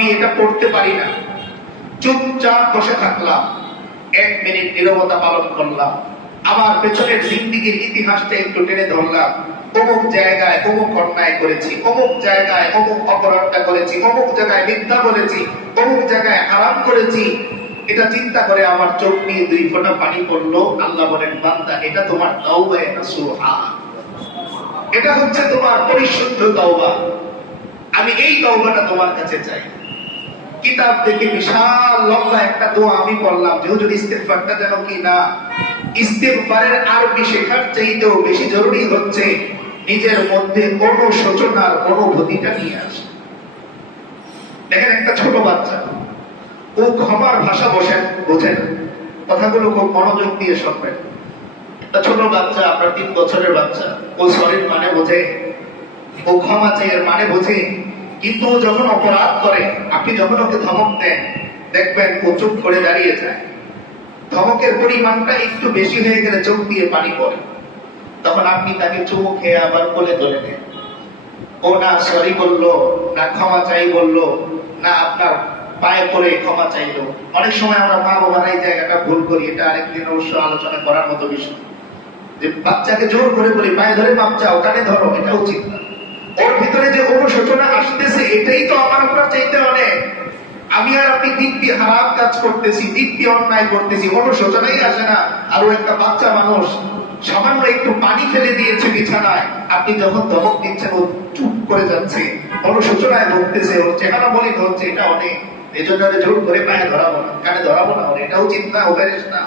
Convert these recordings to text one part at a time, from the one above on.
আমি এটা পড়তে পারি না। চুপচাপ বসে থাকলাম, 1 মিনিট নীরবতা পালন করলাম, আমার পেছনের জিন্দেগীর ইতিহাসটা একটু টেনে ধরলাম। অমুক জায়গায় অমুক অন্যায় করেছি, অমুক জায়গায় অমুক অপরাধটা করেছি, অমুক জায়গায় মিথ্যা বলেছি, অমুক জায়গায় হারাম করেছি। এটা চিন্তা করে আমার চোখ দিয়ে 2 ফোঁটা পানি পড়লো। আল্লাহ বলেন, বান্দা, এটা তোমার তাওবা নাসুহা, এটা হচ্ছে তোমার পরিশুদ্ধ তাওবা। আমি এই তাওবাটা তোমার কাছে চাই। কিতাব থেকে বিশাল লম্বা একটা দোয়া আমি পড়লাম যে হুজুর ইস্তেগফারটা যেন কি না, ইস্তেগফারের আরবি শেখার চাইতেও বেশি জরুরি হচ্ছে নিজের মধ্যে অনুশোচনার অনুভূতিটা নিয়ে আসা। দেখেন, একটা ছোট বাচ্চা, ও ক্ষমার ভাষা বোঝেন, কথাগুলো খুব মনোযোগ দিয়ে শুনবেন। একটা ছোট বাচ্চা, আপনার 3 বছরের বাচ্চা, ও সরির মানে বোঝে, ও ক্ষমা চাইয়ের মানে বোঝে। কিন্তু ও যখন অপরাধ করে, আপনি যখন ওকে ধমক দেন, দেখবেন ও চুপ করে দাঁড়িয়ে যায়। ধমকের পরিমাণটা একটু বেশি হয়ে গেলে চোখ দিয়ে পানি পড়ে। তখন আপনি তাকে চুমু খেয়ে আবার কোলে ধরে নেন। ও না সরি বললো, না ক্ষমা চাই বললো, না আপনার পায়ে পড়ে ক্ষমা চাইলো। অনেক সময় আমরা মা বাবার এই জায়গাটা ভুল করি। এটা আরেকদিন অবশ্য আলোচনা করার মতো বিষয়, যে বাচ্চাকে জোর করে বলি পায়ে ধরে মাপ চাও, কানে ধরো, এটা উচিত না। ওর ভিতরে যে অনুশোচনা আসতেছে, এটাই তো আমার আপনার চাইতে অনেক। আমি আর আপনি দিব্যি হারাম কাজ করতেছি, দিব্যি অন্যায় করতেছি, অনুশোচনাই আসে না। আর ও একটা বাচ্চা মানুষ, সামান্য একটু পানি ফেলে দিয়েছে বিছানায়, আপনি যখন ধমক দিচ্ছেন ও চুপ করে যাচ্ছে, অনুশোচনায় ভুগতেছে, ওর চেহারা মলিন হচ্ছে, এটা অনেক। এই জন্য জোর করে পায়ে ধরাবো না, কানে ধরাবো না, এটা উচিত না। ও ফেরেশতা,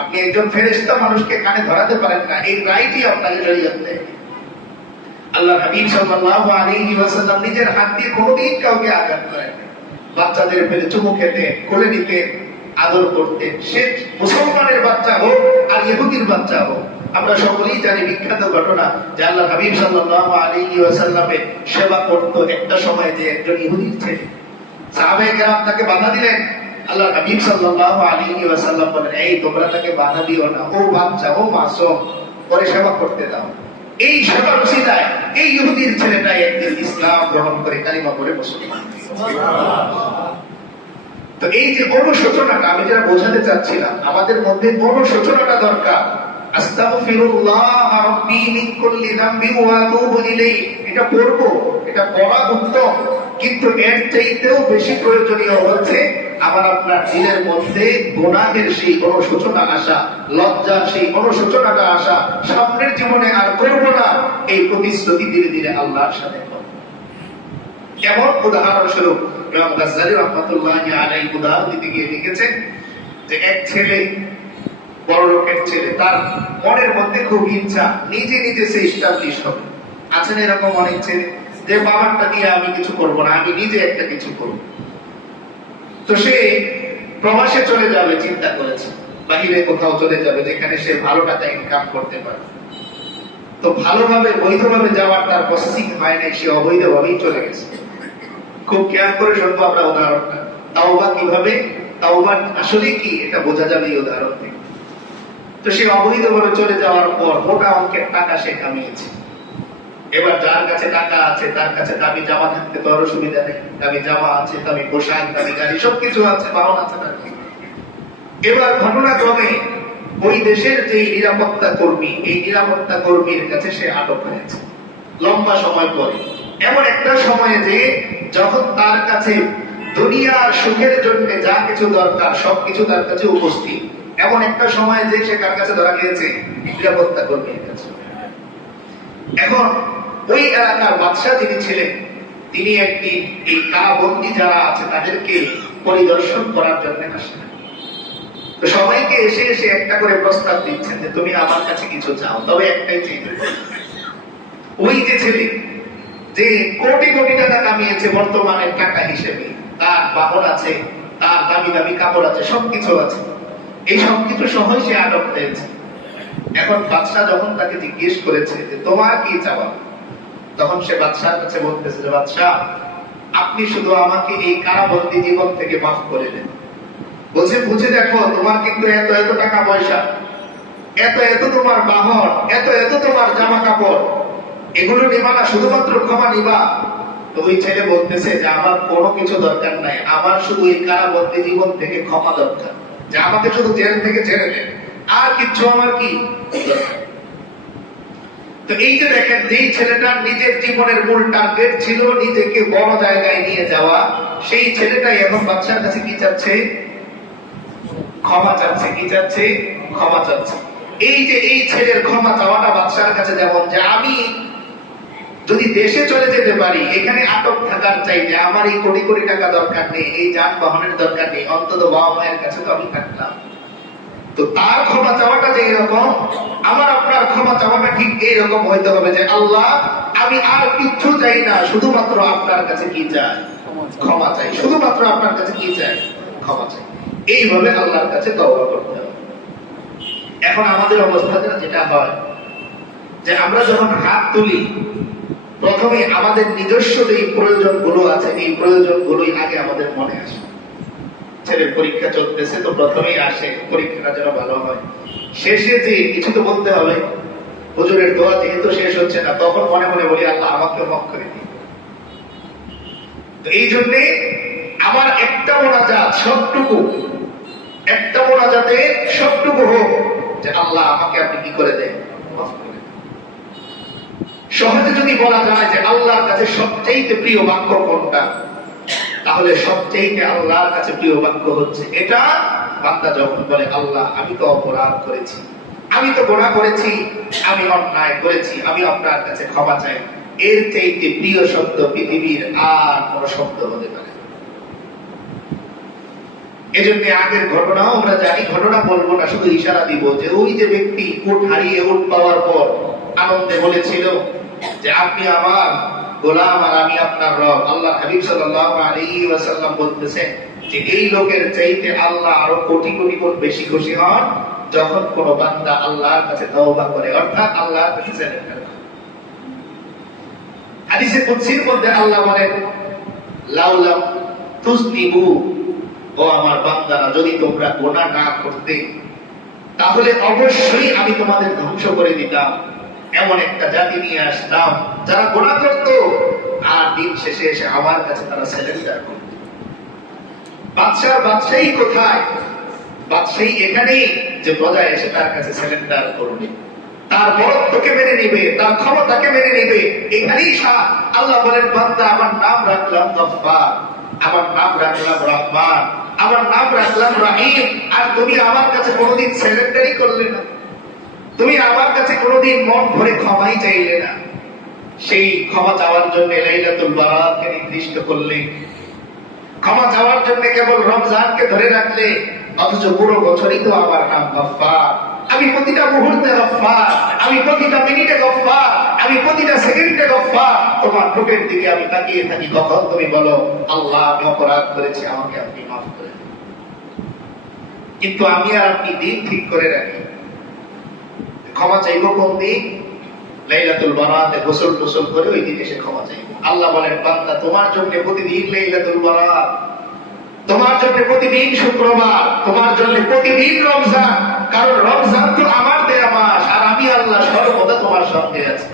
আপনি একজন ফেরেশতা মানুষকে কানে ধরাতে পারেন না, এই রাইটই আপনাকে শরীয়ত দেয়। আল্লাহ হাবিব সাল্লাল্লাহু আলাইহি ওয়াসাল্লাম নিজের হাত দিয়ে কোনোদিন কাউকে আঘাত করেন না। বাচ্চাদের ফেলে চুমু খেতে, কোলে নিতে, আদর করতে, সে মুসলমানের বাচ্চা হোক আর ইহুদির বাচ্চা হোক। আমরা সকলেই জানি বিখ্যাত ঘটনা যে আল্লাহ হাবিব সাল্লাল্লাহু আলাইহি ওয়াসাল্লামের সেবা করত একটা সময় যে একজন ইহুদির ছেলে। সাহাবায়ে কেরাম তাকে বাধা দিলেন। আল্লাহ হাবিব সাল্লাল্লাহু আলাইহি ওয়াসাল্লাম বলেন, এই তোমরা তাকে বাধা দিও না, ও বাচ্চা, ও মাসুম, ওরে সেবা করতে দাও। এই সেবার উসিলায় এই ইহুদির ছেলেটাই একদিন ইসলাম গ্রহণ করে কালিমা পড়ে মুসলমান। তো এই যে অনুশোচনাটা আমি যেটা বোঝাতে চাচ্ছিলাম, আমাদের মধ্যে অনুশোচনাটা দরকার। আস্তাগফিরুল্লাহ রাব্বি মিন কুল্লি যামবি ওয়া আতুবু ইলাইহি, এটা পড়বো, এটা পড়া উত্তম, কিন্তু এর চাইতেও বেশি প্রয়োজনীয় হচ্ছে আমার আপনার দিলের মধ্যে গুনাহের সেই অনুশোচনা আসা, লজ্জার সেই অনুশোচনাটা আসা, সামনের জীবনে আর করব না, এই প্রতিশ্রুতি ধীরে ধীরে আল্লাহর সাথে হবে। যেমন উদাহরণস্বরূপ ইমাম গাজ্জালী রাহমাতুল্লাহি আলাইহি উদাহরণ দিতে গিয়ে লিখেছেন যে এক ছেলে, বড় লোকের ছেলে, তার মনের মধ্যে খুব ইচ্ছা নিজে নিজে সে এস্টাবলিশ হবে। আছেন এরকম অনেক ছেলে যে বাবারটা দিয়ে আমি কিছু করব না, আমি নিজে একটা কিছু করব। তো সে প্রবাসে চলে যাবে চিন্তা করেছে, বাহিরে কোথাও চলে যাবে যেখানে সে ভালো টাকা ইনকাম করতে পারে। তো ভালোভাবে বৈধভাবে যাওয়ার তার প্রসেসিং হয় নাই, সে অবৈধভাবেই চলে গেছে। খুব খেয়াল করে শুনবো আমরা উদাহরণটা। তাওবা কিভাবে, তাওবা আসলে কি, এটা বোঝা যাবে এই উদাহরণ থেকে। তো সে অবৈধভাবে চলে যাওয়ার পর মোটা অঙ্কের টাকা সে কামিয়েছে। এবার যার কাছে টাকা আছে তার কাছে দামি জামা থাকতে তো আর অসুবিধা নেই, দামি জামা আছে, দামি পোশাক, দামি গাড়ি, সবকিছু আছে, বাহন আছে তার। এবার ঘটনাক্রমে ওই দেশের যে নিরাপত্তা কর্মী, এই নিরাপত্তা কর্মীর কাছে সে আটক হয়েছে লম্বা সময় পরে। এমন একটা সময়ে যে যখন তার কাছে দুনিয়ার সুখের জন্য যা কিছু দরকার সবকিছু তার কাছে উপস্থিত, এমন একটা সময়ে যে সে কার কাছে ধরা গিয়েছে, নিরাপত্তা কর্মীর কাছে। এখন ওই এলাকার বাদশা যিনি ছিলেন, তিনি একদিন এই কারাবন্দী যারা আছে তাদেরকে পরিদর্শন করার জন্য আসেন। তো সবাইকে এসে এসে একটা করে প্রস্তাব দিচ্ছেন যে তুমি আমার কাছে কিছু চাও, তবে একটাই চাইতে। ওই যে ছেলে যে কোটি কোটি টাকা কামিয়েছে বর্তমানে টাকা হিসেবে, তার বাহন আছে, তার দামি দামি কাপড় আছে, সবকিছু আছে, এই সবকিছু সহই সে আটক হয়েছে। এখন বাদশা যখন তাকে জিজ্ঞেস করেছে যে তোমার কি চাওয়া, তখন সে বাদশার কাছে বলতেছে যে বাদশা, আপনি শুধু আমাকে এই কারাবন্দী জীবন থেকে মাফ করে দেন। বলছে বুঝে দেখো, তোমার কিন্তু এত এত টাকা পয়সা, এত এত তোমার বাহন, এত এত তোমার জামা কাপড়, এগুলো নিবা না, শুধুমাত্র ক্ষমা নিবা। তো ওই ছেলে বলতেছে যে আমার কোনো কিছু দরকার নাই, আমার শুধু এই কারাবন্দী জীবন থেকে ক্ষমা দরকার, যে আমাকে শুধু জেল থেকে ছেড়ে দেন, আর কিছু আমার কি দরকার। তো এই যে দেখেন, যেই ছেলেটার নিজের জীবনের মূল টার্গেট ছিল নিজেকে বড় জায়গায় নিয়ে যাওয়া, সেই ছেলেটাই এখন বাদশার কাছে কি চাচ্ছে? ক্ষমা চাচ্ছে। কি চাচ্ছে? ক্ষমা চাচ্ছে। এই যে এই ছেলের ক্ষমা চাওয়াটা বাদশার কাছে যেমন, যে আমি যদি দেশে চলে যেতে পারি, এখানে আটক থাকার চাইতে আমার এই কোটি কোটি টাকা দরকার নেই, এই যানবাহনের দরকার নেই, অন্তত বাবা মায়ের কাছে তো আমি থাকলাম। তো তার ক্ষমা চাওয়াটা যে এরকম, আমার আপনার ক্ষমা চাওয়াটা ঠিক এইরকম হইতে হবে যে আল্লাহ, আমি আর কিচ্ছু চাই না, শুধুমাত্র আপনার কাছে কি চাই? ক্ষমা চাই। শুধুমাত্র আপনার কাছে কি চাই? ক্ষমা চাই। এইভাবে আল্লাহর কাছে তওবা করতে হবে। এখন আমাদের অবস্থাটা যেটা হয়, যে আমরা যখন হাত তুলি, প্রথমে আমাদের নিজস্ব যে প্রয়োজনগুলো আছে, এই প্রয়োজনগুলোই আগে আমাদের মনে আসে। ছেলের পরীক্ষা চলতেছে, তো প্রথমেই আসে পরীক্ষাটা যেন ভালো হয়। শেষে যে কিছু তো বলতে হবে, হুজুরের দোয়া যেহেতু শেষ হচ্ছে না, তখন মনে মনে বলি আল্লাহ আমাকে মাফ করে দিন। তো এই জন্যে আমার একটা মোনাজাত, সবটুকু, একটা মোনাজাতে সবটুকু হোক যে আল্লাহ আমাকে আপনি কি করে দেন? মাফ করে দেন। সহজে যদি বলা যায় যে আল্লাহর কাছে সবচেয়ে প্রিয় বাক্য কোনটা, তাহলে সবচেয়ে আল্লাহর কাছে প্রিয় বাক্য হচ্ছে এটা, বান্দা যখন বলে আল্লাহ আমি তো অপরাধ করেছি, আমি তো গুনাহ করেছি, আমি অন্যায় করেছি, আমি আপনার কাছে ক্ষমা চাই। এর চাইতে প্রিয় শব্দ পৃথিবীর আর কোন শব্দ হতে পারে। এজন্য আগের ঘটনাও আমরা জানি, ঘটনা বলবো না, শুধু ইশারা দিব যে ওই যে ব্যক্তি উট হারিয়ে উট পাওয়ার পর আনন্দে বলেছিল যে আপনি আমার গোলাম আর আমি আপনার রব। আল্লাহ হাবিব সাল্লাল্লাহু আলাইহি ওয়াসাল্লাম বলতেছেন যে এই লোকের চাইতে আল্লাহ আরো কোটি কোটি গুণ বেশি খুশি হন যখন কোন বান্দা আল্লাহর কাছে তওবা করে, অর্থাৎ আল্লাহর কাছে সারেন্ডার করে। হাদিসে কুদসির মধ্যে আল্লাহ বলেন, লাউলাম তুযনিবু, ও আমার বান্দারা, যদি তোমরা গুনাহ না করতে তাহলে অবশ্যই আমি তোমাদের ধ্বংস করে দিতাম। এমন একটা জাতি নিয়ে আসতাম যারা গুনাহ করত আর দিন শেষে এসে আমার কাছে তারা সারেন্ডার করত। বাদশাহী কোথায়? বাদশাহী এখানেই যে প্রজা এসে তার কাছে সারেন্ডার করবে, তার বরত্বকে মেনে নিবে, তার ক্ষমতাকে মেনে নিবে, এখানেই আল্লাহ বলেন বান্দা আমার নাম রাখলাম গফফার, আমার নাম রাখলাম রহমান, আমার নাম রাখলাম রহিম, আর তুমি আমার কাছে কোনোদিন সারেন্ডারই করলে না, তুমি আমার কাছে কোনোদিন মন ভরে ক্ষমাই চাইলে না। সেই ক্ষমা চাওয়ার জন্য লাইলাতুল বারাতকে নির্দিষ্ট করলে, ক্ষমা চাওয়ার জন্য কেবল রমজানকে ধরে রাখলে, অথচ পুরো বছরই তো আমার নাম গফফার। আমি প্রতিটা মুহূর্তে গফফার, আমি প্রতিটা মিনিটে গফফার, আমি প্রতিটা সেকেন্ডে গফফার। তোমার ঠোঁটের দিকে আমি তাকিয়ে থাকি, কখন তুমি বলো আল্লাহ আমি অপরাধ করেছি, আমাকে আপনি মাফ করে দিন। কিন্তু আমি আর আপনি দিন ঠিক করে রাখি, ক্ষমা চাইব কোন দিন? লাইলাতুল বারাতে গোসল টোসল করে ওই দিন এসে ক্ষমা চাইব। আল্লাহ বলেন বান্দা তোমার জন্য প্রতিদিন লাইলাতুল বারাত, তোমার জন্য প্রতিদিন শুক্রবার, তোমার জন্য প্রতিদিন রমজান, কারণ রমজান তো আমার দেয়া মাস, আর আমি আল্লাহ সর্বদা তোমার সঙ্গে আছি।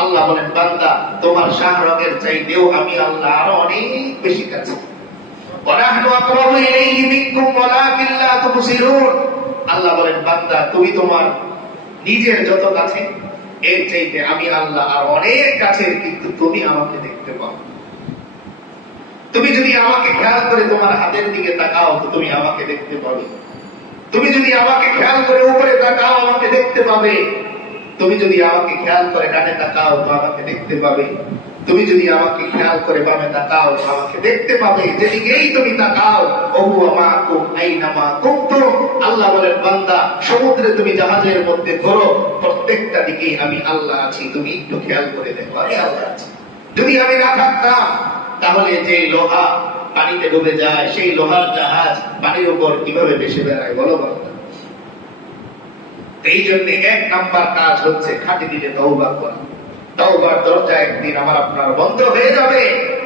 আল্লাহ বলেন বান্দা তোমার শাহরগের চাইতেও আমি আল্লাহ আরো অনেক বেশি কাছে। আল্লাহ বলেন বান্দা তুমি তোমার নিজের যত কাছে, এর চাইতে আমি আল্লাহ আর অনেক কাছে, কিন্তু তুমি আমাকে দেখতে পাও। তুমি যদি আমাকে খেয়াল করে তোমার হাতের দিকে তাকাও তো তুমি আমাকে দেখতে পাবে, তুমি যদি আমাকে খেয়াল করে উপরে তাকাও আমাকে দেখতে পাবে, তুমি যদি আমাকে খেয়াল করে ডানে তাকাও তো আমাকে দেখতে পাবে, তুমি যদি আমাকে খেয়াল করে বামে তাকাও তো আমাকে দেখতে পাবে। যেদিকেই তুমি তাকাও ওহুয়া মাআকুম আইনামা কুনতুম। আল্লাহ বলেন বান্দা সমুদ্রে তুমি জাহাজের মধ্যে ধরো, প্রত্যেকটা দিকেই আমি আল্লাহ আছি, তুমি একটু খেয়াল করে দেখো আমি আল্লাহ আছি। যদি আমি না থাকতাম তাহলে যে লোহা পানিতে ডুবে যায়, সেই লোহার জাহাজ পানির উপর কিভাবে ভেসে বেড়ায় বলো বান্দা? এই জন্য এক নাম্বার কাজ হচ্ছে খাঁটি দিলে তওবা করা। তওবার দরজা একদিন আমার আপনার বন্ধ হয়ে যাবে,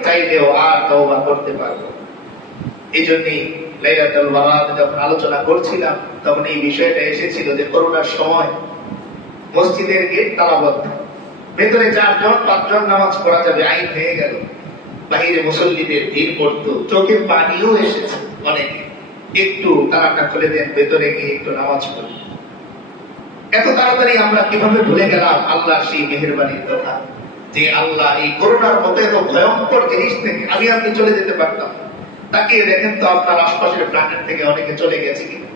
চাইলেও আর তওবা করতে পারবো। এই জন্যই লাইলাতুল বারাত যখন আলোচনা করছিলাম তখন এই বিষয়টা এসেছিল যে করোনার সময় মসজিদের গেট তালাবদ্ধ, ভেতরে 4-5 জন নামাজ পড়া যাবে, আইন হয়ে গেল। বাহিরে মুসল্লিদের ভিড় পড়তো, চোখে পানিও এসেছে অনেকে। একটু তালাটা খুলে দেন, ভেতরে গিয়ে একটু নামাজ পড়ি। এত তাড়াতাড়ি আমরা কিভাবে ভুলে গেলাম আল্লাহর সেই মেহেরবানির কথা, যে আল্লাহ এই করোনার মতো এত ভয়ঙ্কর জিনিস থেকে আমি আপনি চলে যেতে পারতাম। তাকিয়ে দেখেন তো আপনার আশপাশের প্ল্যানেট থেকে অনেকে চলে গেছে কিনা।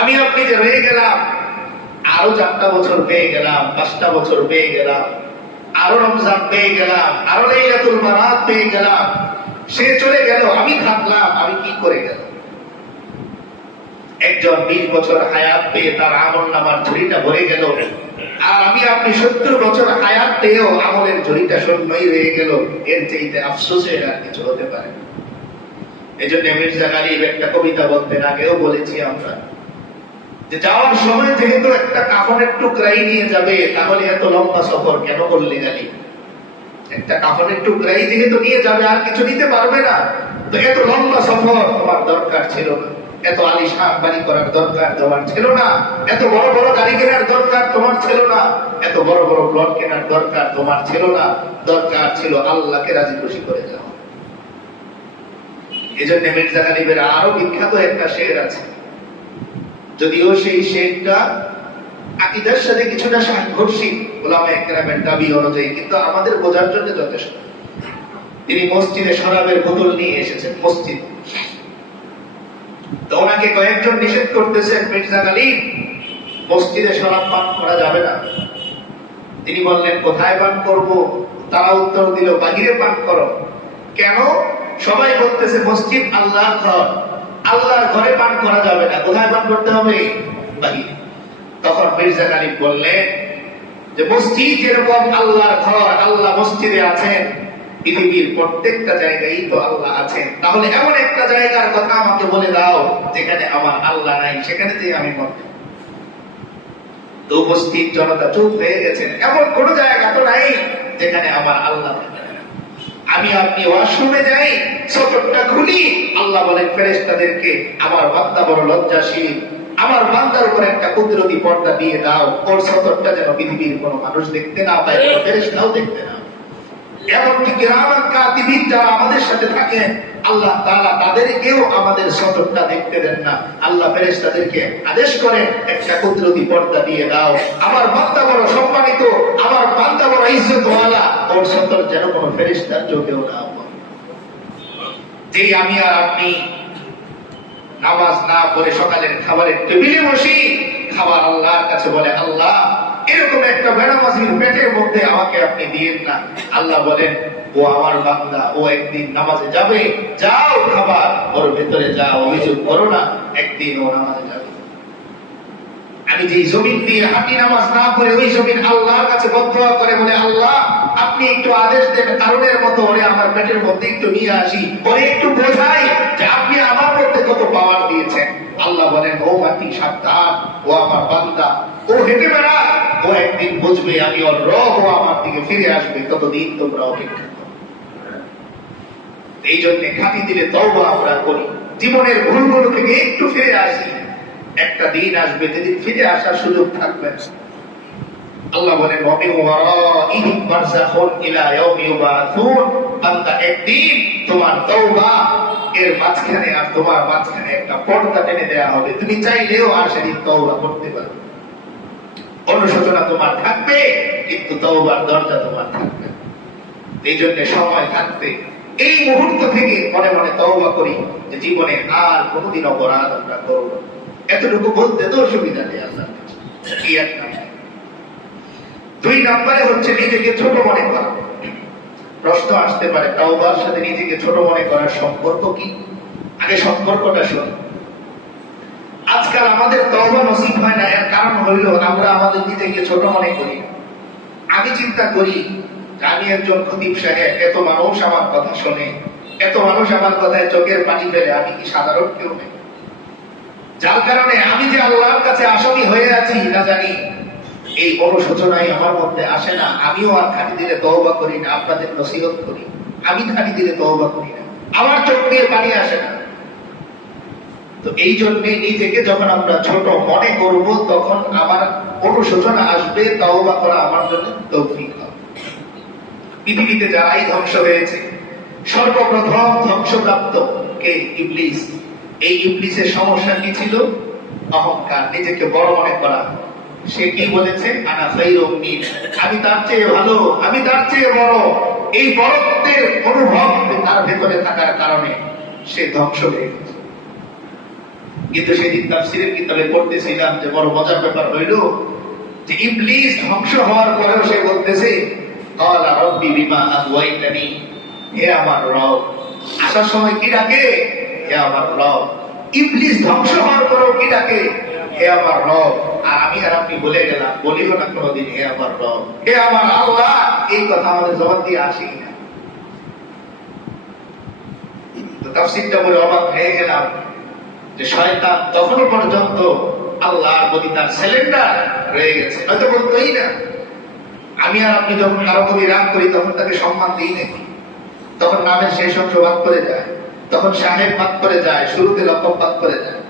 আমি আপনি যে রয়ে গেলাম, আরো 4টা বছর পেয়ে গেলাম, 5টা বছর পেয়ে গেলাম, আরো রমজান পেয়ে গেলাম, আরো লাইলাতুল বারাত পেয়ে গেলাম। সে চলে গেল, আমি থাকলাম, আমি কি করে গেল। একজন 20 বছর হায়াত পেয়ে তার আমল নামার ঝুড়িটা ভরে গেল, আর আমি আপনি 70 বছর হায়াত পেয়েও আমলের ঝুড়িটা শূন্যই রয়ে গেল। এর চাইতে আফসোসের আর কিছু হতে পারে না। এই জন্য মির্জা গালিব একটা কবিতা বলতেন, আগেও বলেছি আমরা, যে যাওয়ার সময় যেহেতু একটা কাফনের টুকরাই নিয়ে যাবে, তাহলে এত লম্বা সফর কেন করলে গালিব? একটা কাফনের টুকরাই যেহেতু নিয়ে যাবে, আর কিছু নিতে পারবে না, তো এত লম্বা সফর তোমার দরকার ছিল না। এত আলিশান বাড়ি করার দরকার তোমার ছিল না। এত বড় বড় গাড়ি কেনার দরকার তোমার ছিল না। এত বড় বড় প্লট কেনার দরকার তোমার ছিল না। দরকার ছিল আল্লাহকে রাজি খুশি করে যাওয়া। এই জন্য মির্জা গালিবের আরো বিখ্যাত একটা শের আছে, যদিও সেই শেরটা আকীদার সাথে কিছুটা সাংঘর্ষিক উলামায়ে কেরামের দাবি অনুযায়ী, কিন্তু আমাদের বোঝার জন্য যথেষ্ট। তিনি মসজিদে শরাবের বোতল নিয়ে এসেছেন মসজিদ, তো ওনাকে কয়েকজন নিষেধ করতেছেন, মির্জা গালিব মসজিদে শরাব পান করা যাবে না। তিনি বললেন, কোথায় পান করব? তারা উত্তর দিল, বাহিরে পান করো। কেন? সবাই বলতেছে মসজিদ আল্লাহর ঘর, আল্লাহর ঘরে পান করা যাবে না, কোথায় পান করতে হবে? বাহিরে। তখন মির্জা গালিব বললেন যে মসজিদ যেরকম আল্লাহর ঘর, আল্লাহ মসজিদে আছেন, পৃথিবীর প্রত্যেকটা জায়গায় তো আল্লাহ আছেন, তাহলে এমন একটা জায়গার কথা আমাকে বলে দাও যেখানে আমার আল্লাহ নাই, সেখানে যে আমি মরতে। তো উপস্থিত জনতা চুপ হয়ে গেছেন। এমন কোন জায়গা তো নাই যেখানে আমার আল্লাহ নাই। আমি আপনি ওয়াশরুমে যাই, সতরটা খুলি, আল্লাহ বলেন ফেরেশতাদেরকে, আমার বান্দা বড় লজ্জাশীল, আমার বান্দার উপর একটা কুদরতি পর্দা দিয়ে দাও, ওর সতরটা যেন পৃথিবীর কোনো মানুষ দেখতে না পায়, ফেরেশতাও দেখতে না। এমনকি কিরামান কাতিবিন যারা আমাদের সাথে থাকেন, আল্লাহ তাআলা তাদেরকেও আমাদের সতরটা দেখতে দেন না। আল্লাহ ফেরেশতাদেরকে আদেশ করেন, একটা কুদরতি পর্দা দিয়ে দাও, আমার বান্দা বড় সম্মানিত, আমার বান্দা বড় ইজ্জতওয়ালা, ওর সতর যেন কোনো ফেরেশতার চোখেও না পড়ে। যেই আমি আর আপনি নামাজ না পড়ে সকালের খাবারের টেবিলে বসি, খাবার আল্লাহর কাছে বলে, আল্লাহ এরকম একটা বেনামাজির পেটের মধ্যে আমাকে আপনি দিয়েন না। আল্লাহ বলেন, ও আমার বান্দা, ও একদিন নামাজে যাবে, যাও খাবার ওর ভেতরে যাও, অভিযোগ করো না, একদিন ও নামাজে যাবে। আমি যেই জমিন দিয়ে হাঁটি নামাজ না পড়ে, ওই জমিন আল্লাহর কাছে বদদোয়া করে বলে, আল্লাহ আপনি একটু আদেশ দেন, কারণের মতো ওরে আমার পেটের মধ্যে একটু নিয়ে আসি, ওরে একটু বোঝাই যে আপনি আমার মধ্যে কত পাওয়ার দিয়েছেন। আল্লাহ বলেন, ও মাটি সাবধান, ও আমার বান্দা, ও হেঁটে বেড়া, ও একদিন বুঝবে আমি ওর রব, ও আমার দিকে ফিরে আসবে, ততদিন তোমরা অপেক্ষা করো। এই জন্য খাঁটি দিলে তওবা আমরা করি, জীবনের ভুলগুলো থেকে একটু ফিরে আসি। একটা দিন আসবে যেদিন ফিরে আসার সুযোগ থাকবে না। আল্লাহ বলেন, ওয়া মিন ওয়ারাইহিম বারযাখুন ইলা ইয়াউমি ইউবাসুন, বান্দা একদিন তোমার তওবা এর মাঝখানে আর তোমার মাঝখানে একটা পর্দা টেনে দেয়া হবে, তুমি চাইলেও আর সেদিন তওবা করতে পারবে। অনুশোচনা তোমার থাকবে, কিন্তু তওবার দরজা তোমার থাকবে। এই জন্য সময় থাকতে এই মুহূর্ত থেকে মনে মনে তওবা করি যে জীবনে আর কোনোদিন অপরাধ আমরা করব না। এতটুকু বলতে তো অসুবিধা নেই আল্লাহর কাছে। কি এক নাম্বার। 2 নম্বরে হচ্ছে নিজেকে ছোট মনে করা। প্রশ্ন আসতে পারে, তওবার সাথে নিজেকে ছোট মনে করার সম্পর্ক কি? আগে সম্পর্কটা শুনি। আজকাল আমাদের তওবা নসিব হয় না, এর কারণ হইল আমরা আমাদের নিজেকে ছোট মনে করি। আমি চিন্তা করি আমি একজন খতিব সাহেব, এত মানুষ আমার কথা শোনে, এত মানুষ আমার কথায় চোখের পানি ফেলে, আমি কি সাধারণ কেউ নেই? যার কারণে আমি যে আল্লাহর কাছে আসামি হয়ে আছি না জানি, এই অনুশোচনাই আমার মধ্যে আসে না। আমিও আর খালি দিলে তওবা করি না, আপনাদের নসিহত করি, আমি খালি দিলে তওবা করি না, আমার চোখ দিয়ে পানি আসে না। তো এই জন্যে নিজেকে যখন আমরা ছোট মনে করব তখন আমার অনুশোচনা আসবে, তওবা করা আমার জন্য তৌফিক হবে। পৃথিবীতে যারাই ধ্বংস হয়েছে সর্বপ্রথম ধ্বংসপ্রাপ্ত কে? ইবলিস। এই ইবলিসের সমস্যা কি ছিল? অহংকার, নিজেকে বড় মনে করা। সে কি বলেছে? আনা খায়রুম মিন, আমি তার চেয়ে ভালো, আমি তার চেয়ে বড়। এই বড়ত্বের অনুভব তার ভেতরে থাকার কারণে সে ধ্বংস হয়ে গেছে। কিন্তু সেদিন তাফসীরের কিতাবে পড়তেছিলাম যে বড় মজার ব্যাপার হইল যে ইবলিস ধ্বংস হওয়ার পরেও সে বলতেছে ক্বালা রাব্বি বিমা আগওয়াইতানি, হে আমার রব। আসার সময় কি ডাকে? হে আমার রব। ইবলিস ধ্বংস হওয়ার পরেও কি ডাকে? হে আমার রব। আর আমি আর আপনি বলে গেলাম, বলিও না কোনোদিন হে আমার রব, হে আমার আল্লাহ। এই কথা আমাদের জবান দিয়ে আসি না। তো তাফসীরটা বলে অবাক হয়ে গেলাম যে শয়তান তখনও পর্যন্ত আল্লাহর প্রতি তার সিলিন্ডার রয়ে গেছে, হয়তো বলতোই না। আমি আর আপনি যখন কারো প্রতি রাগ করি তখন তাকে সম্মান দিই নাকি? তখন নামের শেষ অংশ বাদ করে যায়, তখন সাহেব বাদ করে যায়, শুরুতে লকব বাদ করে যায়।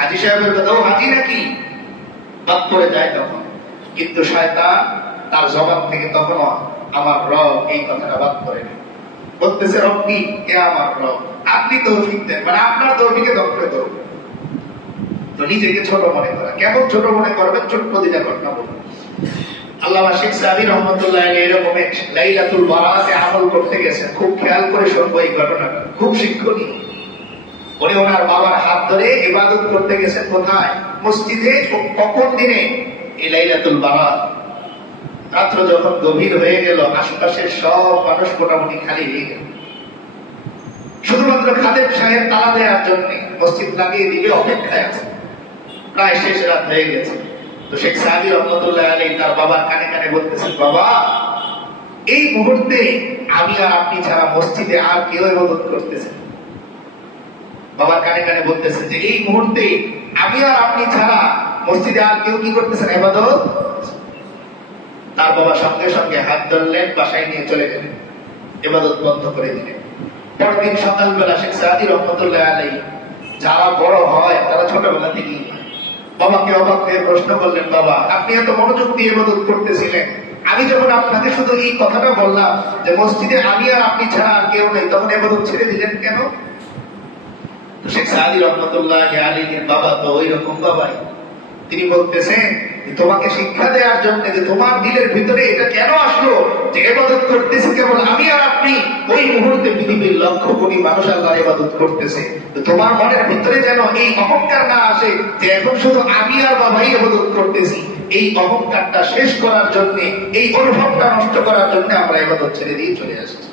হাজী সাহেবের কথাও হাজী নাকি বাদ করে যায় তখন। কিন্তু শয়তান তার জবান থেকে তখনও আমার রব এই কথাটা বাদ করে না। বলতেছে রব্বি, হে আমার রব, আপনি তৌফিক দেন, মানে আপনার তৌফিকে ধ্বংস করুন। তো নিজেকে ছোট মনে করা, কেমন ছোট মনে করবেন? ছোট্ট দিনের ঘটনা বলুন। আল্লামা শেখ সাদি রহমতুল্লাহ আলাইহি এরকম এক লাইলাতুল বারাতে আমল করতে গেছেন। খুব খেয়াল করে শুনবো এই ঘটনাটা, খুব শিক্ষণীয়। উনি ওনার বাবার হাত ধরে ইবাদত করতে গেছেন কোথায়? মসজিদে। কখন দিনে? এই লাইলাতুল বারাত। রাত্র যখন গভীর হয়ে গেল, আশপাশের সব মানুষ মোটামুটি খালি হয়ে গেল। শুধুমাত্র খাদেম সাহেব তালা দেওয়ার জন্য মসজিদ লাগিয়ে দিকে অপেক্ষায় আছে। প্রায় শেষ রাত হয়ে গেছে। তো শেখ সাদি রহমতুল্লাহ আলাইহি তার বাবার কানে কানে বলতেছেন, বাবা, এই মুহূর্তে আমি আর আপনি ছাড়া মসজিদে আর কেউ ইবাদত করতেছে। বাবার কানে কানে বলতেছেন যে এই মুহূর্তে আমি আর আপনি ছাড়া মসজিদে আর কেউ কি করতেছেন? ইবাদত। তার বাবা সঙ্গে সঙ্গে হাত ধরলেন, বাসায় নিয়ে চলে গেলেন, ইবাদত বন্ধ করে দিলেন। পরের দিন সকালবেলা শেখ সাদি রহমতুল্লাহ আলাইহি, যারা বড় হয় তারা ছোটবেলা থেকেই বাবাকে অবাক হয়ে প্রশ্ন করলেন, বাবা, আপনি এত মনোযোগ দিয়ে ইবাদত করতেছিলেন, আমি যখন আপনাকে শুধু এই কথাটা বললাম যে মসজিদে আমি আর আপনি ছাড়া আর কেউ নেই, তখন ইবাদত ছেড়ে দিলেন কেন? তো শেখ সাদি রহমতুল্লাহ আলাইহির বাবা তো ওই রকম বাবাই। তিনি বলতেছেন তোমাকে শিক্ষা দেওয়ার জন্য যে তোমার দিলের ভিতরে এটা কেন আসলো যে ইবাদত করতেছে কেবল আমি আর আপনি, ওই মুহূর্তে পৃথিবীর লক্ষ কোটি মানুষ আল্লাহর ইবাদত করতেছে। তো তোমার মনের ভিতরে যেন এই অহংকার না আসে যে এখন শুধু আমি আর বাবাই ইবাদত করতেছি। এই অহংকারটা শেষ করার জন্য, এই অনুভবটা নষ্ট করার জন্য আমরা ইবাদত ছেড়ে দিয়ে চলে আসছি।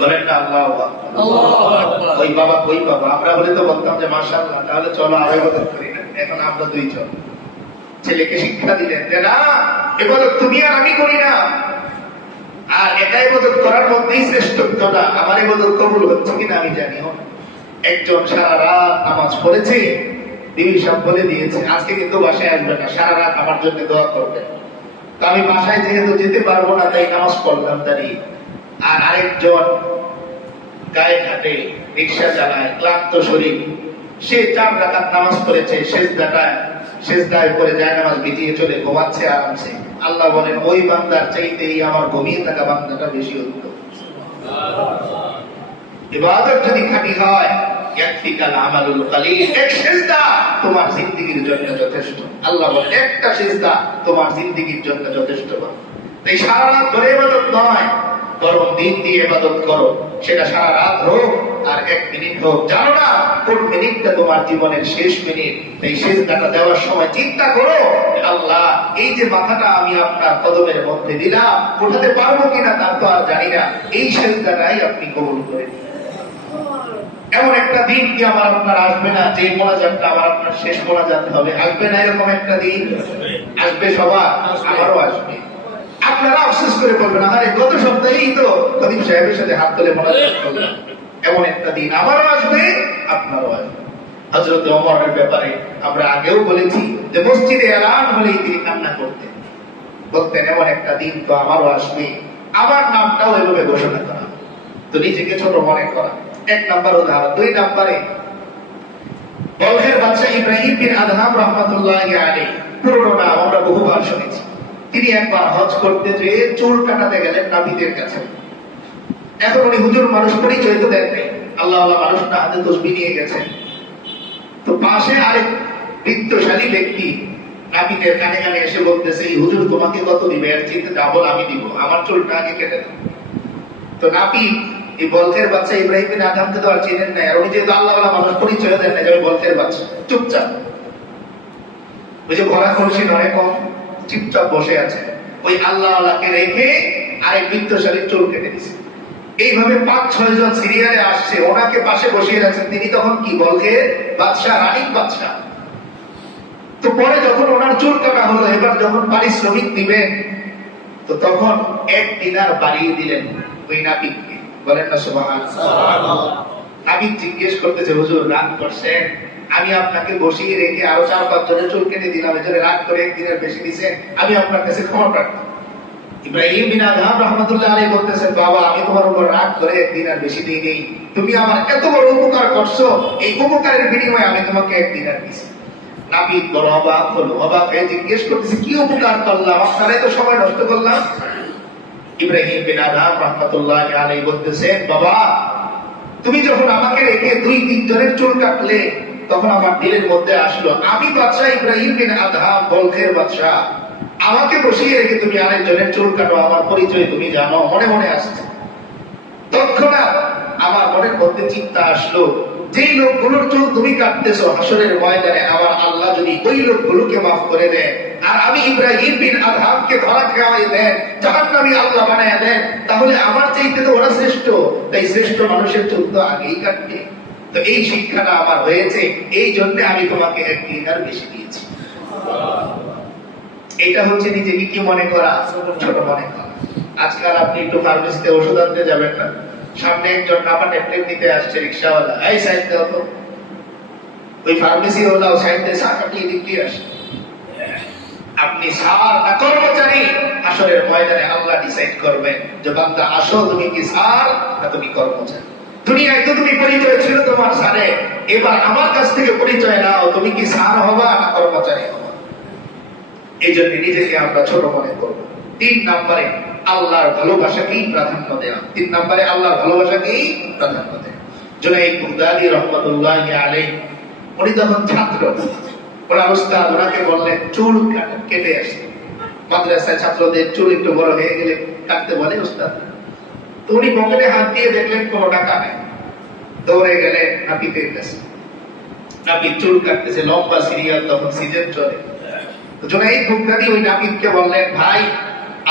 বলেন না আল্লাহু আকবার। ওই বাবা, ওই বাবা। আমরা বলে তো বলতাম যে মাশাআল্লাহ, তাহলে চলো আর ইবাদত করি না। এখন আমরা দুই জন ছেলেকে শিক্ষা দিলেন যে না, ইবাদত তুমি আর আমি করি না, আর একা ইবাদত করার মধ্যেই শ্রেষ্ঠত্বটা। আমার ইবাদত কবুল হচ্ছে কিনা আমি জানিও না। একজন সারা রাত নামাজ পড়েছে, বিবি সাহেব বলে দিয়েছে আজকে কিন্তু বাসায় আসবে না, সারা রাত আমার জন্য দোয়া করবে। তো আমি বাসায় যেহেতু যেতে পারবো না, তাই নামাজ পড়লাম দাঁড়িয়ে। আর আরেকজন গায়ে ঘাটে রিক্সা চালায়, ক্লান্ত শরীর, সে 4 রাকাত নামাজ পড়েছে, সেজদায় পড়ে যায় নামাজ ভিজিয়ে চলে ঘুমাচ্ছে আরামসে। আল্লাহ বলেন ওই বান্দার চাইতেই আমার ঘুমিয়ে থাকা বান্দাটা বেশি উত্তম। ইবাদত যদি খাঁটি হয়, ইয়াকফিকাল আমালুল কালিল, এক সিজদা তোমার জিন্দেগীর জন্য যথেষ্ট। আল্লাহ বলেন একটা সিজদা তোমার জিন্দেগীর জন্য যথেষ্ট। তাই সারা রাত ধরে ইবাদত নয়, বরং দিন দিয়ে ইবাদত করো। সেটা সারা রাত হোক আর 1 মিনিট হোক, জানো না কোন মিনিটটা তোমার জীবনের শেষ মিনিট। এই সিজদাটা দেওয়ার সময় চিন্তা করো, আল্লাহ এই যে মাথাটা আমি আপনার কদমের মধ্যে দিলাম, উঠাতে পারবো কিনা তা তো আর জানি না, এই সিজদাটাই আপনি কবুল করে নিন। এমন একটা দিন কি আমার আপনার আসবে না যে মোনাজাতটা আমার আপনার শেষ মোনাজাত হবে? আসবে না এরকম একটা দিন? আসবে সবার, আমারও আসবে। আপনারা আফসোস করে বলবেন আরে গত সপ্তাহেই তো খতিব সাহেবের সাথে হাত তুলে মোনাজাত করলাম। এমন একটা দিন আমারও আসবে, আপনারও আসবে। হযরত ওমরের ব্যাপারে আমরা আগেও বলেছি যে মসজিদে এলান হলেই তিনি কান্না করতেন, বলতেন এমন একটা দিন তো আমারও আসবে, আমার নামটাও এভাবে ঘোষণা করা। তো নিজেকে ছোট মনে করা 1 নাম্বার উদাহরণ। 2 নাম্বারে বলখের বাদশা ইব্রাহিম বিন আদহাম রাহমাতুল্লাহি আলাইহি, পুরনো নাম আমরা বহুবার শুনেছি। তিনি একবার হজ করতে যেয়ে চুল কাটাতে গেলেন নাবিদের কাছে। এখন উনি হুজুর মানুষ পরিচয় তো দেন নাই, আল্লাহ আল্লাহ মানুষটা হাতে তসবিহ নিয়ে গেছেন। তো পাশে আরেক বৃত্তশালী ব্যক্তি নাবিদের কানে কানে এসে বলতেছে, হুজুর তোমাকে কত দিবে, এর চিন্তা ডাবল আমি দিব, আমার চুলটা আগে কেটে দাও। তো নাবি এই বলখের বাচ্চা ইব্রাহিম বিন আদহামকে তো আর চেনেন নাই, আর উনি যেহেতু আল্লাহ আল্লাহ মানুষ পরিচয় দেন না, যে বলখের বাচ্চা চুপচাপ ওই যে ভরা কলসি নয় কম চুপচাপ বসে আছে। ওই আল্লাহ আল্লাহকে রেখে আরেক বৃত্তশালীর চুল কেটে দিছে। এইভাবে ৫-৬ জন সিরিয়ালে আসছে, ওনাকে পাশে বসিয়ে রাখছেন। তিনি তখন কি বলখের বাদশা, রানীর বাদশা। তো পরে যখন ওনার চুল কাটা হলো, এবার যখন পারিশ্রমিক দিবেন, তো তখন ১ দিনার বাড়িয়ে দিলেন ওই নাবিককে। বলেন না সুবহানাল্লাহ। নাবিক জিজ্ঞেস করতেছে, হুজুর রাগ করছেন, আমি আপনাকে বসিয়ে রেখে আরো ৪-৫ জনের চুল কেটে দিলাম, এজন্য রাগ করে ১ দিনের বেশি দিয়েছেন, আমি আপনার কাছে ক্ষমা প্রার্থী। ইব্রাহিম বিন আদহাম রাহমাতুল্লাহ আলাইহি বলতেছেন, বাবা আমি তোমার উপর রাগ করে ১ দিনার বেশি দিই নেই, তুমি আমার এত বড় উপকার করছো, এই উপকারের বিনিময়ে আমি তোমাকে ১ দিনার দিয়েছি। নাবিক বড় অবাক হলো, অবাক হয়ে জিজ্ঞেস করতেছে, কি উপকার করলাম, আপনারা তো সময় নষ্ট করলাম। ইব্রাহিম বিন আদহাম রাহমাতুল্লাহ আলাইহি বলতেছেন, বাবা তুমি যখন আমাকে রেখে ২-৩ জনের চুল কাটলে, তখন আমার দিলের মধ্যে আসলো আমি বাদশা ইব্রাহিম বিন আদহাম, বলখের বাদশা, আমাকে বসিয়ে রেখে তুমি আরেকজনের চুল কাটো, আমার পরিচয় তুমি জানো, মনে মনে আসছে। তৎক্ষণাৎ আমার মনের মধ্যে চিন্তা আসলো, যেই লোকগুলোর চুল তুমি কাটতেছো, হাসরের ময়দানে আমার আল্লাহ যদি ওই লোকগুলোকে মাফ করে দেন, আর আমি ইব্রাহিম বিন আদহামকে ধরা খাওয়াই দেন, জাহান্নামী আল্লাহ বানায় দেন, তাহলে আমার চাইতে তো ওরা শ্রেষ্ঠ। তাই শ্রেষ্ঠ মানুষের চুল তো আগেই কাটবে। তো এই শিক্ষাটা আমার হয়েছে, এই জন্য আমি তোমাকে ১ দিনার বেশি দিয়েছি। এটা হচ্ছে নিজেকে কি মনে করা, ছোট মনে করা। আজকাল আপনি একটু ফার্মেসিতে ওষুধ আনতে যাবেন না, সামনে একজন নাপা ট্যাবলেট নিতে আসছে রিক্সাওয়ালা, এই সাইড দাও তো। ওই ফার্মেসি ওলাও সাইড দিয়ে চা কাটিয়ে দিয়ে আসে। আপনি সার না কর্মচারী, আসরের ময়দানে আল্লাহ ডিসাইড করবেন যে বান্দা আসো তুমি কি সার না তুমি কর্মচারী। দুনিয়ায় তো তুমি পরিচয় ছিল তোমার সারে, এবার আমার কাছ থেকে পরিচয় নাও, তুমি কি সার হবা না কর্মচারী হবা। এই জন্য নিজেকে আমরা ছোট মনে করবো। ৩ নম্বরে আল্লাহর ভালোবাসাকেই প্রাধান্য দেওয়া। ৩ নম্বরে আল্লাহর ভালোবাসাকেই প্রাধান্য দেওয়া। জুনাইদ বাগদাদী রাহমাতুল্লাহি আলাইহি, উনি তখন ছাত্র, ওনার উস্তাদ ওনাকে বললেন চুল কেটে আসতে। মাদ্রাসায় ছাত্রদের চুল একটু বড় হয়ে গেলে কাটতে বলে উস্তাদ। তো উনি পকেটে হাত দিয়ে দেখলেন কোনো টাকা নেই, দৌড়ে গেলেন নাপিতের কাছে। নাপিত চুল কাটতেছে, লম্বা সিরিয়াল, তখন সিজন চলে। জুনাইদ বাগদাদী ওই নাপিতকে বললেন, ভাই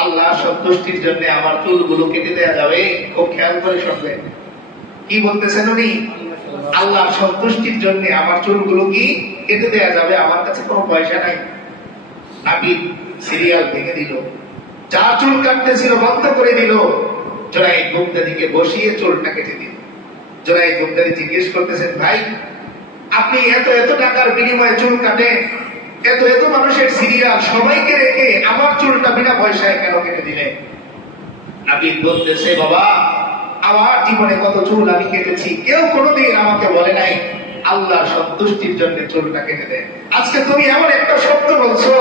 আল্লাহ সন্তুষ্টির জন্য আমার চুলগুলো কেটে দেওয়া যাবে? খুব খেয়াল করে শুনবেন কি বলতেছেন উনি, আল্লাহ সন্তুষ্টির জন্য আমার চুলগুলো কি কেটে দেওয়া যাবে? আমার কাছে কোনো পয়সা নাই। নাপিত সিরিয়াল ভেঙে দিল, যা চুল কাটতেছিল বন্ধ করে দিল, জুনাইদ বাগদাদীকে বসিয়ে চুলটা কেটে দিল। জুনাইদ বাগদাদী জিজ্ঞেস করতেছেন, ভাই আপনি এত এত টাকার বিনিময়ে চুল কাটেন, এত এত মানুষের সিরিয়াল, সবাইকে রেখে আমার চুলটা বিনা পয়সায় কেন কেটে দিলেন? নাপিত বলতেছে, বাবা আমার জীবনে কত চুল আমি কেটেছি, কেউ কোনোদিন আমাকে বলে নাই আল্লাহর সন্তুষ্টির জন্য চুলটা কেটে দেন। আজকে তুমি এমন একটা শব্দ বলছো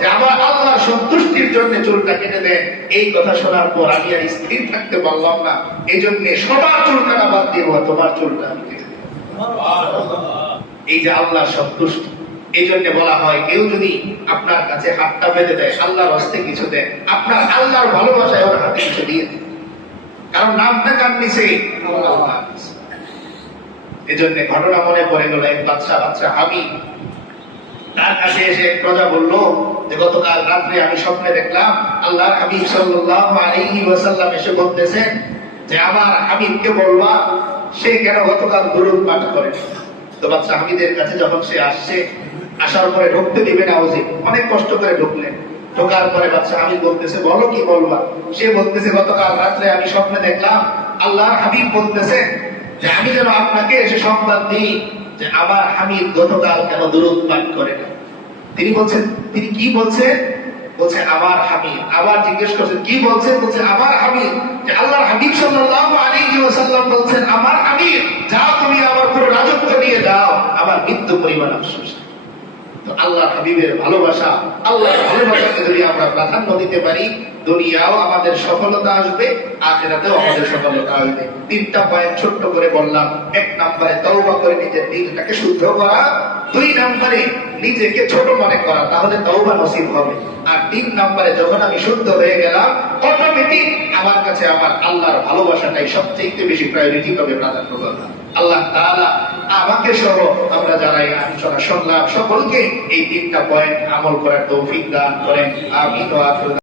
যে আমার আল্লাহর সন্তুষ্টির জন্য চুলটা কেটে দেন, এই কথা শোনার পর আমি আর স্থির থাকতে পারলাম না, এই জন্য সবার চুল কাটা বাদ দিয়ে তোমার চুলটা আমি কেটে দেব। এই যে আল্লাহর সন্তুষ্টি, এই জন্য বলা হয় কেউ যদি আপনার কাছে হাতটা বেঁধে দেয়, আল্লাহর হস্তে কিছু দেয়, আপনার আল্লাহর ভালোবাসায় ওর হাতে কিছু দিয়ে দেয়, কারণ নামটা কার নিছে? আল্লাহ। এই জন্য ঘটনা মনে পড়ে গেল, এক বাদশা হামিদ, তার কাছে এসে এক প্রজা বলল যে গতকাল রাত্রে আমি স্বপ্নে দেখলাম আল্লাহর হাবিব সাল্লাল্লাহু আলাইহি ওয়াসাল্লাম এসে বলতেছেন যে আমার হাবিবকে বলবা সে কেন গতকাল দুরূদ পাঠ করে। তো বাদশা হামিদের কাছে যখন সে আসছে, আসার পরে ঢুকতে দিবে না, ওজি অনেক কষ্ট করে ঢুকলেন। ঢোকার পরে বাদশা হামিদ বলতেছে, বলো কি বলবা? সে বলতেছে, গতকাল রাত্রে আমি স্বপ্নে দেখলাম আল্লাহর হাবিব বলতেছে যে আমি যেন আপনাকে এসে সংবাদ দিই যে আমার হামিদ গতকাল কেন দুরূদ পাঠ করে না। তিনি বলছেন, তিনি কি বলছেন? বলছে আমার হামিদ। আবার জিজ্ঞেস করছেন কি বলছেন? বলছে আমার হামিদ। যে আল্লাহর হাবিব সাল্লাল্লাহু আলাইহি ওয়াসাল্লাম বলছেন আমার হামিদ, যা তুমি আমার পুরো রাজত্ব করিয়ে দাও, আমার মৃত্যু পরিমাণ আফসোস। তো আল্লাহ হাবিবের ভালোবাসা, আল্লাহর ভালোবাসাকে যদি আমরা প্রাধান্য দিতে পারি, দুনিয়াও আমাদের সফলতা আসবে, আখিরাতেও আমাদের সফলতা আসবে। 3টা পয়েন্ট ছোট্ট করে বললাম। 1 নম্বরে তওবা করে নিজের দিলটাকে শুদ্ধ করা, 2 নম্বরে নিজেকে ছোট মনে করা, তাহলে তওবা নসিব হবে। আর 3 নম্বরে যখন আমি শুদ্ধ হয়ে গেলাম, অটোমেটিক আমার কাছে আমার আল্লাহর ভালোবাসাটাই সবচেয়ে বেশি প্রায়োরিটি পাবে, প্রাধান্য পাবে। আল্লাহ তাআলা আমাকে সহ আমরা যারা এই আলোচনা শুনলাম সকলকে এই 3টা পয়েন্ট আমল করার তৌফিক দান করেন। আমিন ওয়া আখিরু।